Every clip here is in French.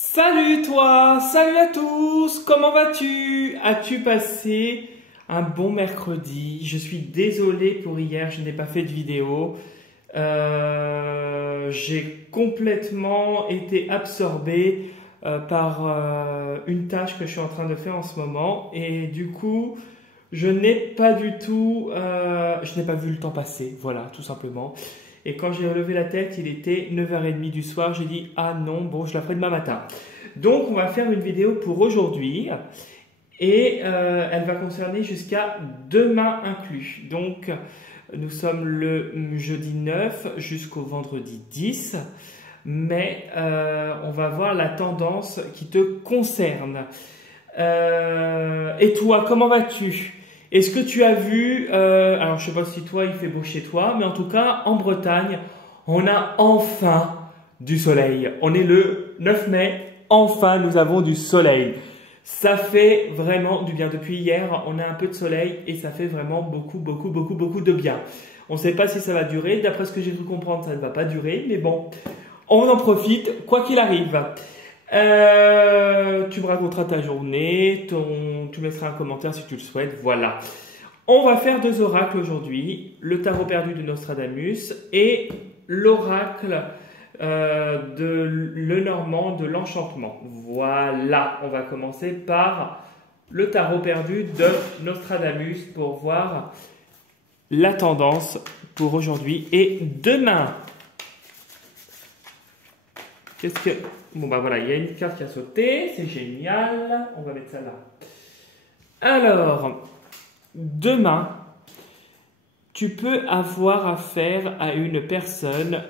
Salut toi, salut à tous, comment vas-tu? As-tu passé un bon mercredi? Je suis désolé pour hier, je n'ai pas fait de vidéo. J'ai complètement été absorbé par une tâche que je suis en train de faire en ce moment et du coup, je n'ai pas du tout, je n'ai pas vu le temps passer, voilà, tout simplement. Et quand j'ai relevé la tête, il était 9h30 du soir. J'ai dit, ah non, bon, je la ferai demain matin. Donc, on va faire une vidéo pour aujourd'hui. Et elle va concerner jusqu'à demain inclus. Donc, nous sommes le jeudi 9 jusqu'au vendredi 10. Mais on va voir la tendance qui te concerne. Et toi, comment vas-tu? Est-ce que tu as vu, alors je ne sais pas si toi il fait beau chez toi, mais en tout cas en Bretagne, on a enfin du soleil. On est le 9 mai, enfin nous avons du soleil. Ça fait vraiment du bien. Depuis hier, on a un peu de soleil et ça fait vraiment beaucoup de bien. On ne sait pas si ça va durer. D'après ce que j'ai cru comprendre, ça ne va pas durer, mais bon, on en profite quoi qu'il arrive. Tu me raconteras ta journée, tu mettras un commentaire si tu le souhaites, voilà. On va faire deux oracles aujourd'hui, le tarot perdu de Nostradamus et l'oracle de Lenormand de l'enchantement. Voilà, on va commencer par le tarot perdu de Nostradamus pour voir la tendance pour aujourd'hui et demain. Qu'est-ce que... Bon, bah voilà, il y a une carte qui a sauté, c'est génial. On va mettre ça là. Alors, demain, tu peux avoir affaire à une personne,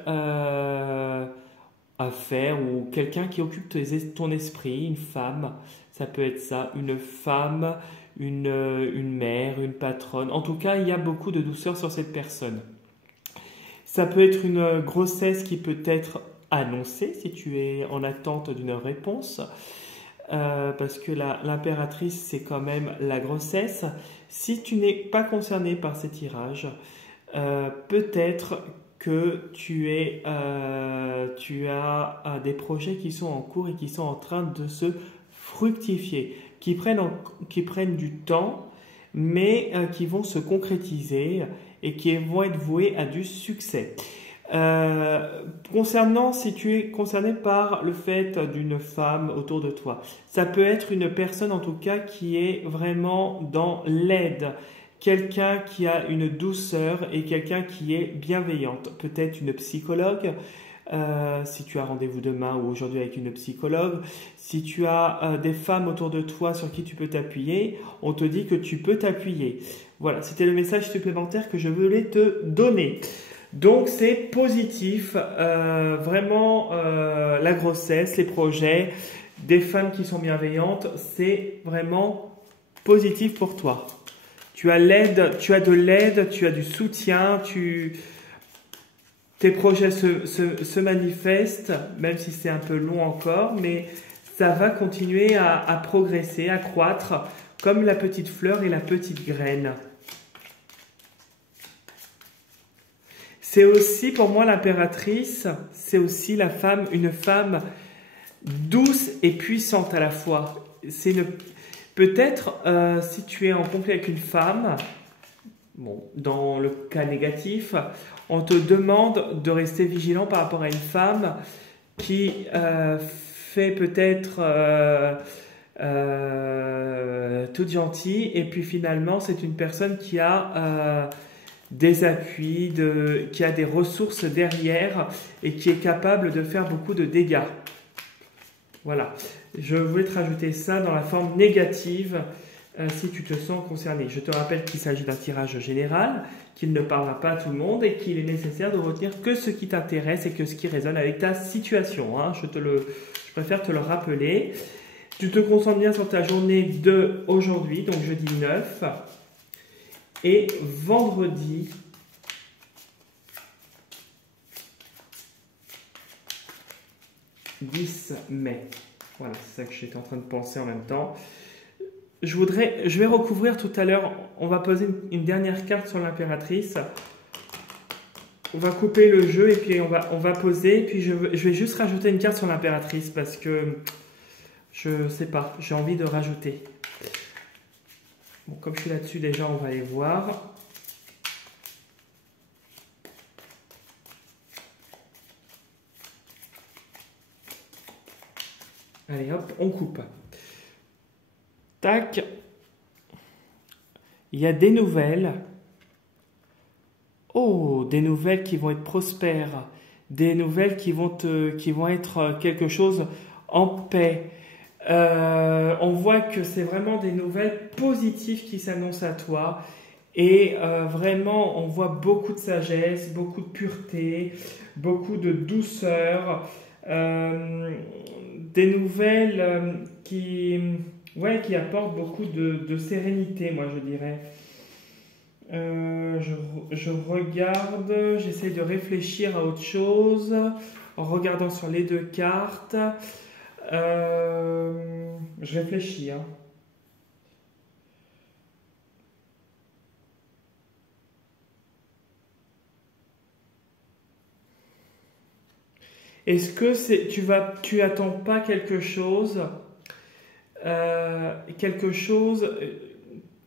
ou quelqu'un qui occupe ton esprit, une femme. Ça peut être ça, une femme, une mère, une patronne. En tout cas, il y a beaucoup de douceur sur cette personne. Ça peut être une grossesse qui peut être annoncée si tu es en attente d'une réponse, parce que l'impératrice, c'est quand même la grossesse. Si tu n'es pas concerné par ces tirages, peut-être que tu as des projets qui sont en cours et qui sont en train de se fructifier, qui prennent du temps, mais qui vont se concrétiser et qui vont être voués à du succès. Concernant si tu es concerné par le fait d'une femme autour de toi, ça peut être une personne en tout cas qui est vraiment dans l'aide, quelqu'un qui a une douceur et quelqu'un qui est bienveillante, peut-être une psychologue. Si tu as rendez-vous demain ou aujourd'hui avec une psychologue, si tu as des femmes autour de toi sur qui tu peux t'appuyer, on te dit que tu peux t'appuyer. Voilà, c'était le message supplémentaire que je voulais te donner. Donc c'est positif, vraiment la grossesse, les projets, des femmes qui sont bienveillantes, c'est vraiment positif pour toi. Tu as l'aide, tu as de l'aide, tu as du soutien, tes projets se manifestent, même si c'est un peu long encore, mais ça va continuer à progresser, à croître, comme la petite fleur et la petite graine. C'est aussi pour moi l'impératrice, c'est aussi une femme douce et puissante à la fois. Peut-être si tu es en conflit avec une femme, bon, dans le cas négatif, on te demande de rester vigilant par rapport à une femme qui fait peut-être toute gentille et puis finalement c'est une personne qui a des appuis, qui a des ressources derrière et qui est capable de faire beaucoup de dégâts. Voilà, je voulais te rajouter ça dans la forme négative si tu te sens concerné. Je te rappelle qu'il s'agit d'un tirage général, qu'il ne parlera pas à tout le monde et qu'il est nécessaire de retenir que ce qui t'intéresse et que ce qui résonne avec ta situation. Hein. Je préfère te le rappeler. Tu te concentres bien sur ta journée de aujourd'hui, donc jeudi 9. Et vendredi 10 mai. Voilà, c'est ça que j'étais en train de penser en même temps. Je vais recouvrir tout à l'heure, on va poser une dernière carte sur l'impératrice. On va couper le jeu et puis on va poser. Et puis je vais juste rajouter une carte sur l'impératrice parce que je sais pas, j'ai envie de rajouter. Bon, comme je suis là-dessus déjà, on va aller voir. Allez hop, on coupe. Tac. Il y a des nouvelles. Oh, des nouvelles qui vont être prospères. Des nouvelles qui vont être quelque chose en paix. On voit que c'est vraiment des nouvelles positives qui s'annoncent à toi. Et vraiment, on voit beaucoup de sagesse, beaucoup de pureté, beaucoup de douceur. Des nouvelles qui apportent beaucoup de sérénité, moi je dirais. Je regarde, j'essaie de réfléchir à autre chose en regardant sur les deux cartes. Je réfléchis, hein. Est-ce que tu attends pas quelque chose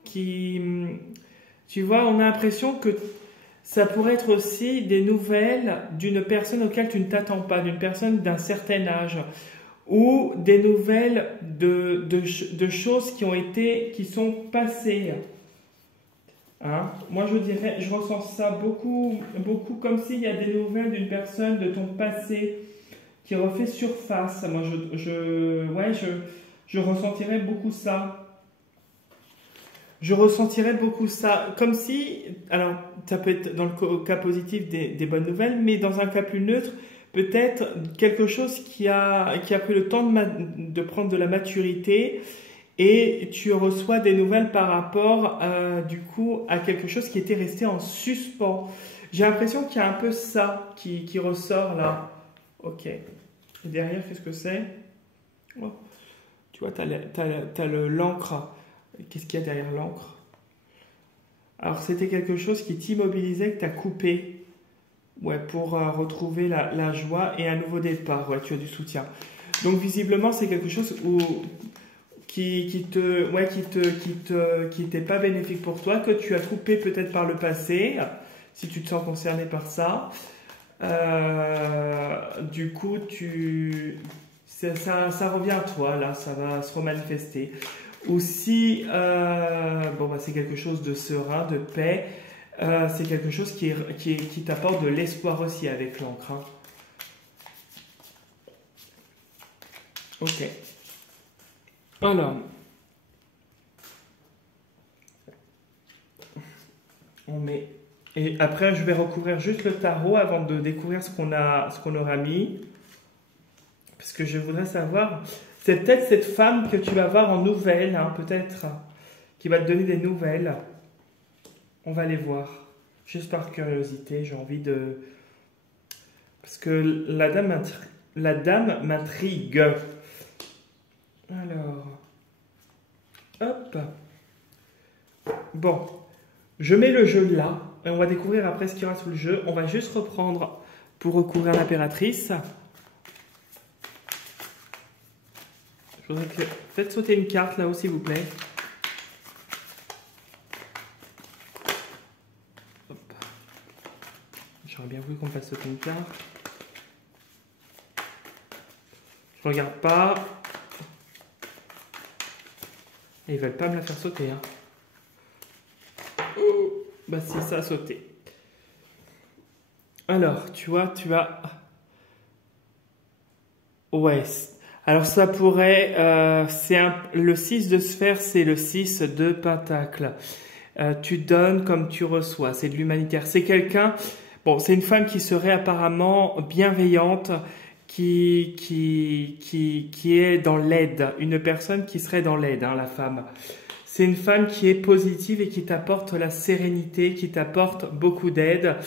qui, tu vois, on a l'impression que ça pourrait être aussi des nouvelles d'une personne auquel tu ne t'attends pas, d'une personne d'un certain âge, ou des nouvelles de choses qui sont passées. Hein? Moi, je dirais, je ressens ça beaucoup, beaucoup comme s'il y a des nouvelles d'une personne de ton passé qui refait surface. Moi, je ressentirais beaucoup ça. Je ressentirais beaucoup ça. Comme si, alors, ça peut être dans le cas positif des bonnes nouvelles, mais dans un cas plus neutre, peut-être quelque chose qui a pris le temps de prendre de la maturité et tu reçois des nouvelles par rapport, du coup, à quelque chose qui était resté en suspens. J'ai l'impression qu'il y a un peu ça qui ressort là. Ok. Et derrière, qu'est-ce que c'est? Oh. Tu vois, t'as l'encre. Qu'est-ce qu'il y a derrière l'encre? Alors, c'était quelque chose qui t'immobilisait, que tu as coupé, ouais, pour retrouver la joie et un nouveau départ. Ouais, tu as du soutien. Donc, visiblement, c'est quelque chose qui n'était pas bénéfique pour toi, que tu as coupé peut-être par le passé, si tu te sens concerné par ça. Du coup, ça revient à toi, là, ça va se remanifester. Ou si c'est quelque chose de serein, de paix, c'est quelque chose qui t'apporte de l'espoir aussi avec l'encre. Hein. Ok. Alors, on met. Et après, je vais recouvrir juste le tarot avant de découvrir ce qu'on aura mis. Parce que je voudrais savoir, c'est peut-être cette femme que tu vas voir en nouvelles, hein, peut-être, qui va te donner des nouvelles. On va les voir. Juste par curiosité, j'ai envie de... Parce que la dame m'intrigue. Alors... Hop. Bon. Je mets le jeu là. Et on va découvrir après ce qu'il y aura sous le jeu. On va juste reprendre pour recouvrir l'impératrice. Je voudrais que... Faites sauter une carte là-haut, s'il vous plaît. J'aurais bien voulu qu'on fasse sauter une carte. Je regarde pas. Et ils veulent pas me la faire sauter. Hein. Oh, bah si, ça a sauté. Alors, tu vois, tu as... Ouais. Alors ça pourrait... le 6 de sphère, c'est le 6 de pentacle. Tu donnes comme tu reçois. C'est de l'humanitaire. C'est quelqu'un... Bon, c'est une femme qui serait apparemment bienveillante, qui est dans l'aide. Une personne qui serait dans l'aide, hein, la femme. C'est une femme qui est positive et qui t'apporte la sérénité, qui t'apporte beaucoup d'aide.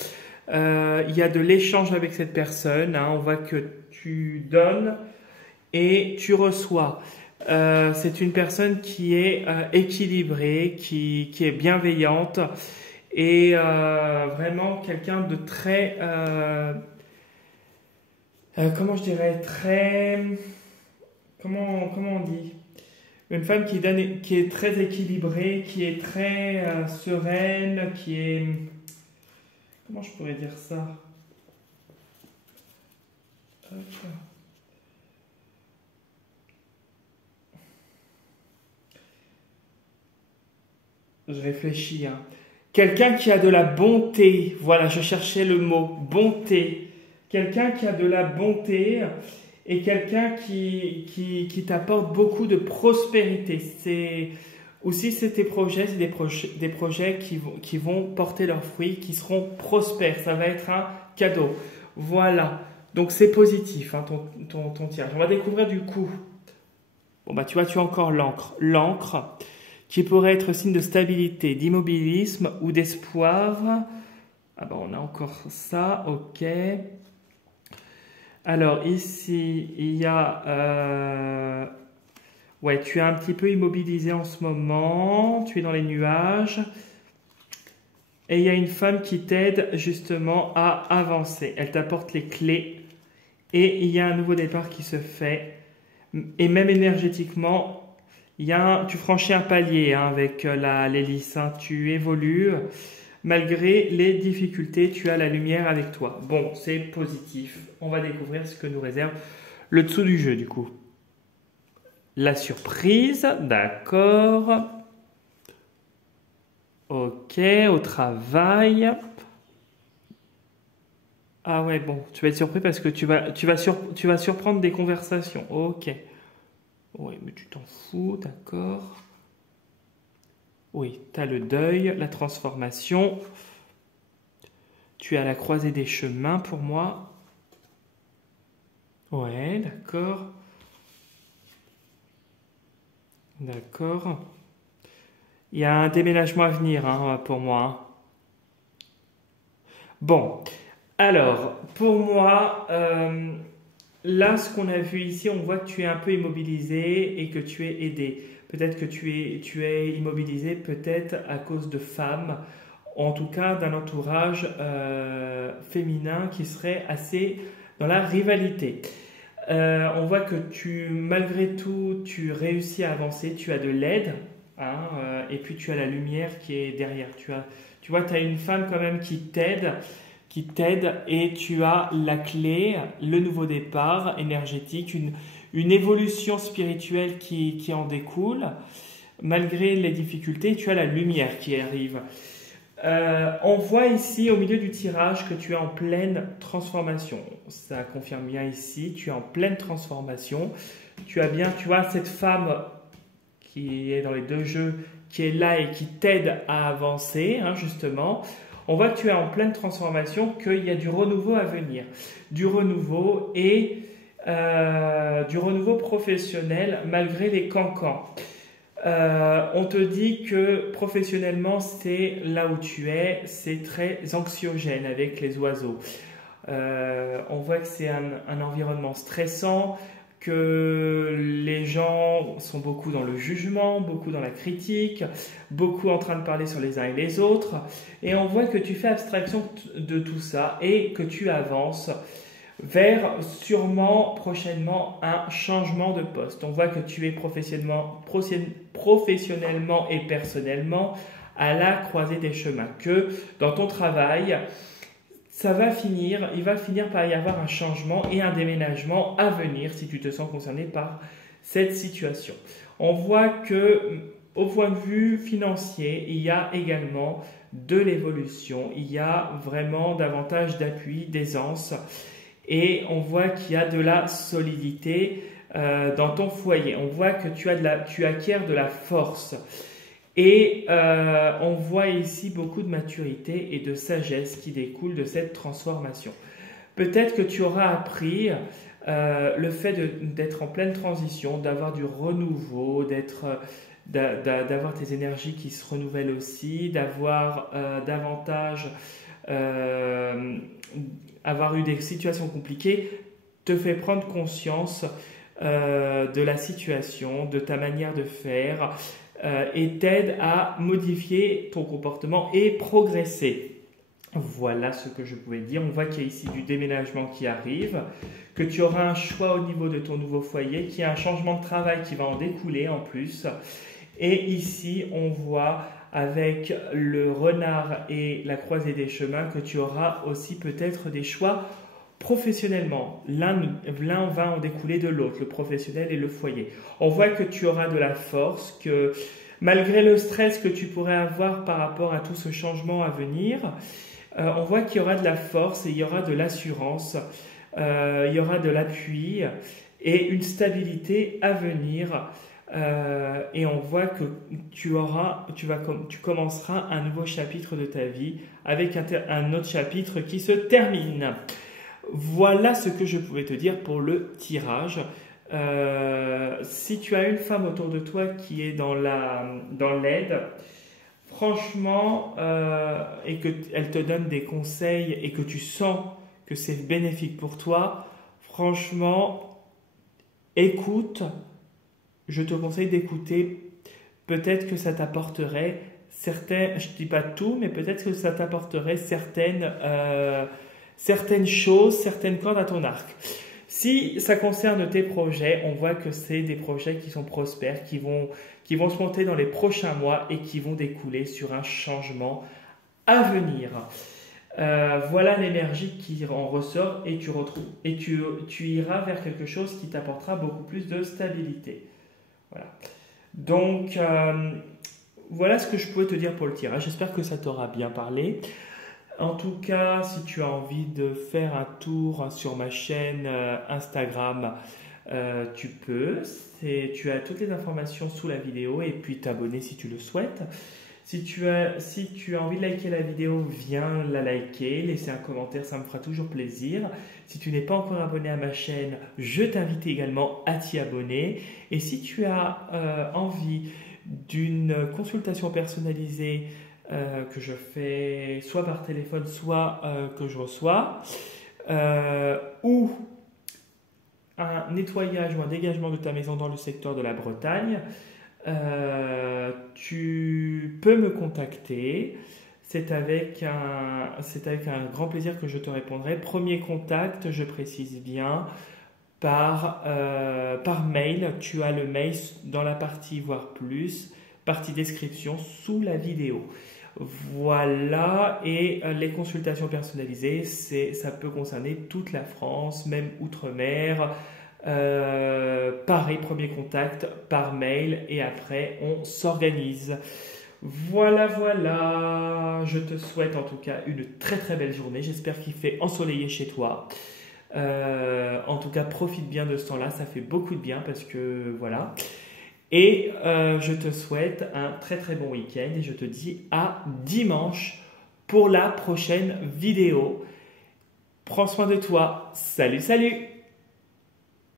Il y a de l'échange avec cette personne. Hein, on voit que tu donnes et tu reçois. C'est une personne qui est équilibrée, qui est bienveillante. et vraiment quelqu'un de très, comment je dirais, très, comment on dit? Une femme qui est très équilibrée, qui est très sereine, qui est, comment je pourrais dire ça? Hop. Je réfléchis, hein. Quelqu'un qui a de la bonté, voilà, je cherchais le mot, bonté. Quelqu'un qui a de la bonté et quelqu'un qui t'apporte beaucoup de prospérité. C'est aussi c'est tes projets, c'est des projets qui vont porter leurs fruits, qui seront prospères. Ça va être un cadeau. Voilà. Donc c'est positif, hein, ton tirage. On va découvrir du coup. Bon bah tu vois, tu as encore l'encre. L'encre qui pourrait être signe de stabilité, d'immobilisme ou d'espoir. Ah ben on a encore ça, ok. Alors ici, il y a... ouais, tu es un petit peu immobilisé en ce moment, tu es dans les nuages. Et il y a une femme qui t'aide justement à avancer. Elle t'apporte les clés et il y a un nouveau départ qui se fait. Et même énergétiquement, tu franchis un palier hein, avec l'hélice, hein, tu évolues. Malgré les difficultés, tu as la lumière avec toi. Bon, c'est positif. On va découvrir ce que nous réserve le dessous du jeu, du coup. La surprise, d'accord. Ok, au travail. Ah ouais, bon, tu vas être surpris parce que tu vas surprendre des conversations. Ok. Oui, mais tu t'en fous, d'accord. Oui, tu as le deuil, la transformation. Tu es à la croisée des chemins pour moi. Ouais, d'accord. D'accord. Il y a un déménagement à venir hein, pour moi. Hein. Bon, alors, pour moi, là, ce qu'on a vu ici, on voit que tu es un peu immobilisé et que tu es aidé. Peut-être que tu es immobilisé peut-être à cause de femmes, en tout cas d'un entourage féminin qui serait assez dans la rivalité. On voit que malgré tout, tu réussis à avancer, tu as de l'aide, hein, et puis tu as la lumière qui est derrière. Tu vois, tu as une femme quand même qui t'aide et tu as la clé, le nouveau départ énergétique, une évolution spirituelle qui en découle. Malgré les difficultés, tu as la lumière qui arrive. On voit ici au milieu du tirage que tu es en pleine transformation. Ça confirme bien ici, tu es en pleine transformation. Tu vois cette femme qui est dans les deux jeux, qui est là et qui t'aide à avancer, hein, justement. On voit que tu es en pleine transformation, qu'il y a du renouveau à venir. Du renouveau et du renouveau professionnel malgré les cancans. On te dit que professionnellement, c'est là où tu es, c'est très anxiogène avec les oiseaux. On voit que c'est un environnement stressant, que les gens sont beaucoup dans le jugement, beaucoup dans la critique, beaucoup en train de parler sur les uns et les autres. Et on voit que tu fais abstraction de tout ça et que tu avances vers sûrement prochainement un changement de poste. On voit que tu es professionnellement et personnellement à la croisée des chemins, que dans ton travail, il va finir par y avoir un changement et un déménagement à venir si tu te sens concerné par cette situation. On voit que au point de vue financier, il y a également de l'évolution, il y a vraiment davantage d'appui, d'aisance. Et on voit qu'il y a de la solidité dans ton foyer. On voit que tu acquiers de la force. Et on voit ici beaucoup de maturité et de sagesse qui découlent de cette transformation. Peut-être que tu auras appris le fait d'être en pleine transition, d'avoir du renouveau, d'avoir tes énergies qui se renouvellent aussi, d'avoir davantage... avoir eu des situations compliquées te fait prendre conscience de la situation, de ta manière de faire. et t'aide à modifier ton comportement et progresser. Voilà ce que je pouvais dire. On voit qu'il y a ici du déménagement qui arrive, que tu auras un choix au niveau de ton nouveau foyer, qu'il y a un changement de travail qui va en découler en plus. Et ici, on voit avec le renard et la croisée des chemins que tu auras aussi peut-être des choix professionnellement. L'un va en découler de l'autre, le professionnel et le foyer. On voit que tu auras de la force, que malgré le stress que tu pourrais avoir par rapport à tout ce changement à venir, on voit qu'il y aura de la force et il y aura de l'assurance, il y aura de l'appui et une stabilité à venir. Et on voit que tu commenceras un nouveau chapitre de ta vie avec un autre chapitre qui se termine. Voilà ce que je pouvais te dire pour le tirage. Si tu as une femme autour de toi qui est dans l'aide, franchement, et qu'elle te donne des conseils et que tu sens que c'est bénéfique pour toi, franchement, écoute, je te conseille d'écouter. Peut-être que ça t'apporterait certaines, je ne dis pas tout, mais peut-être que ça t'apporterait certaines choses, certaines cordes à ton arc. Si ça concerne tes projets, on voit que c'est des projets qui sont prospères, qui vont se monter dans les prochains mois et qui vont découler sur un changement à venir. Voilà l'énergie qui en ressort et tu iras vers quelque chose qui t'apportera beaucoup plus de stabilité. Voilà. Donc, voilà ce que je pouvais te dire pour le tirage. J'espère que ça t'aura bien parlé. En tout cas, si tu as envie de faire un tour sur ma chaîne Instagram, tu peux. Tu as toutes les informations sous la vidéo et puis t'abonner si tu le souhaites. Si tu as envie de liker la vidéo, viens la liker, laisser un commentaire, ça me fera toujours plaisir. Si tu n'es pas encore abonné à ma chaîne, je t'invite également à t'y abonner. Et si tu as envie d'une consultation personnalisée que je fais soit par téléphone, soit que je reçois, ou un nettoyage ou un dégagement de ta maison dans le secteur de la Bretagne, tu peux me contacter. C'est avec un grand plaisir que je te répondrai. Premier contact, je précise bien, par mail. Tu as le mail dans la partie voir plus, partie description sous la vidéo. Voilà, et les consultations personnalisées, ça peut concerner toute la France, même outre-mer. Pareil, premier contact par mail et après on s'organise. Voilà, je te souhaite en tout cas une très très belle journée. J'espère qu'il fait ensoleillé chez toi. En tout cas, profite bien de ce temps-là, ça fait beaucoup de bien parce que voilà. Et je te souhaite un très très bon week-end et je te dis à dimanche pour la prochaine vidéo. Prends soin de toi. Salut, salut!